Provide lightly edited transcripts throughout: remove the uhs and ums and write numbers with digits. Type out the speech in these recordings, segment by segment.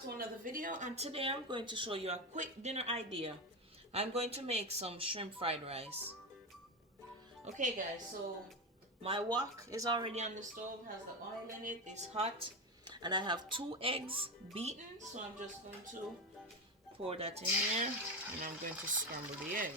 back to another video, and today I'm going to show you a quick dinner idea. I'm going to make some shrimp fried rice. Okay guys, so my wok is already on the stove, has the oil in it, it's hot, and I have 2 eggs beaten, so I'm just going to pour that in there, and I'm going to scramble the egg.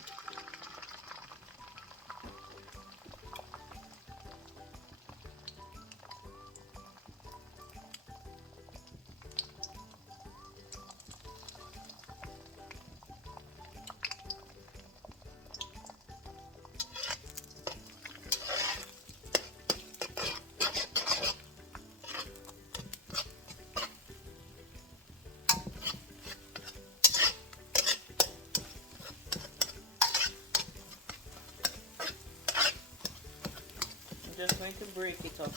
I'm just going to break it up.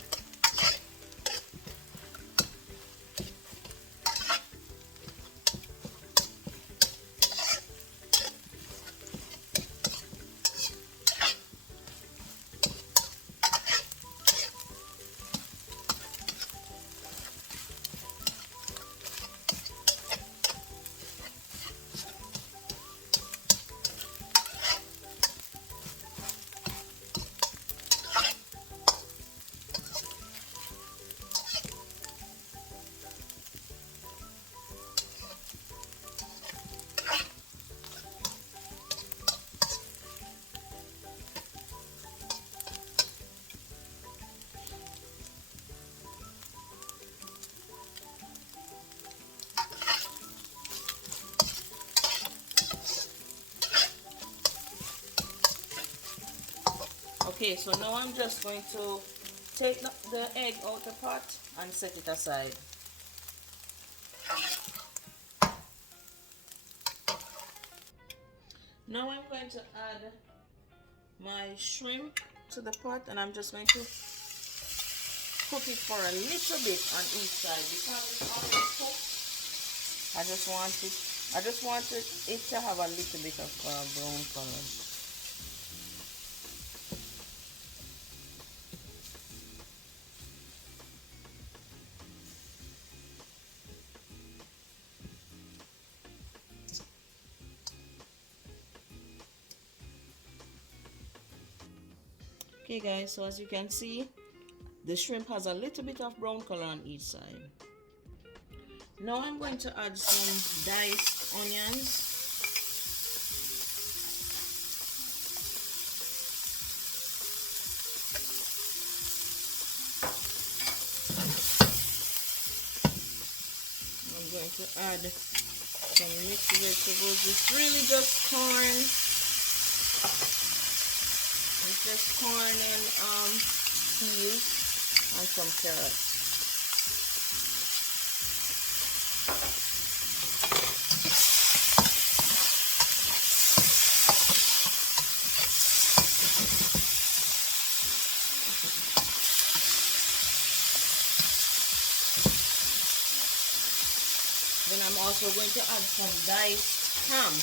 Okay, so now I'm just going to take the egg out the pot and set it aside. Now I'm going to add my shrimp to the pot, and I'm just going to cook it for a little bit on each side because it's already cooked. I just wanted it to have a little bit of brown color. Okay guys, so as you can see, the shrimp has a little bit of brown color on each side. Now I'm going to add some diced onions. I'm going to add some mixed vegetables. It's really just corn. It's just corn and peas and some carrots. Then I'm also going to add some diced ham.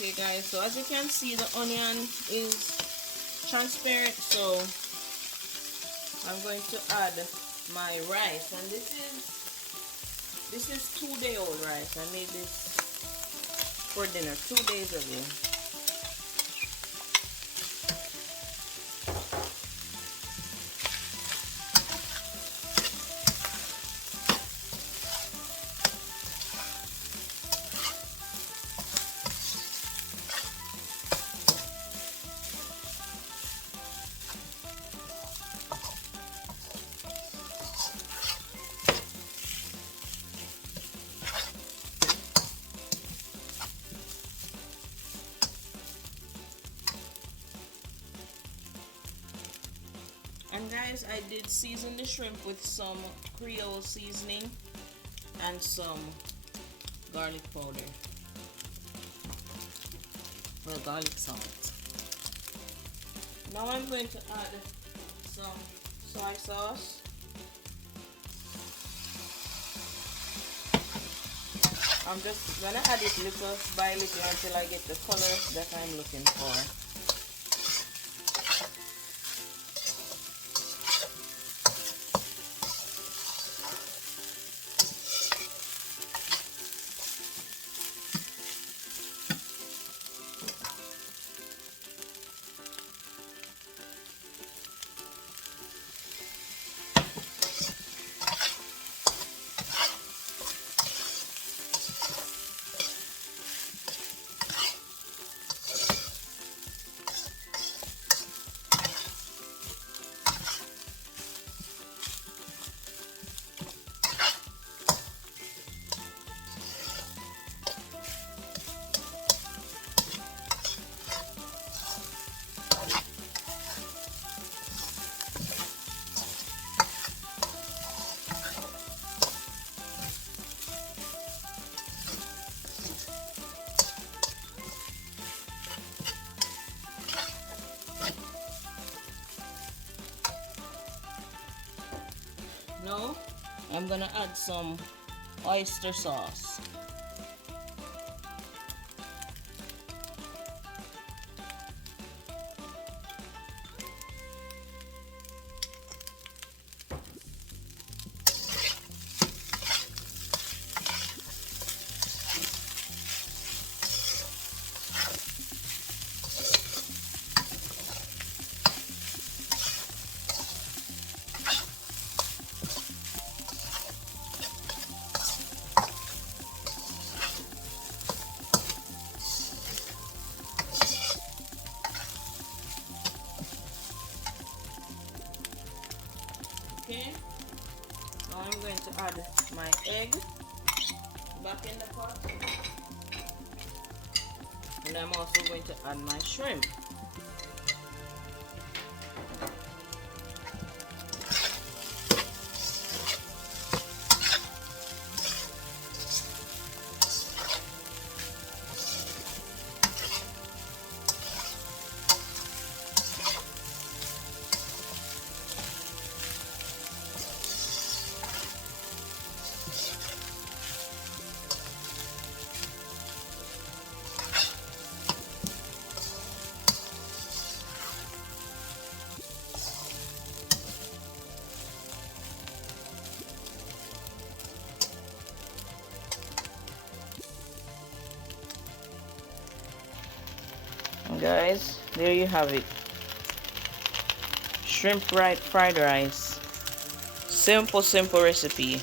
Okay guys, so as you can see, the onion is transparent, so I'm going to add my rice, and this is 2-day-old rice. I made this for dinner 2 days ago. guys, I did season the shrimp with some Creole seasoning and some garlic powder. Well, garlic salt. Now I'm going to add some soy sauce. I'm just gonna add it little by little until I get the color that I'm looking for. Now I'm gonna add some oyster sauce. Okay, now I'm going to add my egg back in the pot, and I'm also going to add my shrimp. Guys, there you have it. Shrimp fried rice. Simple recipe.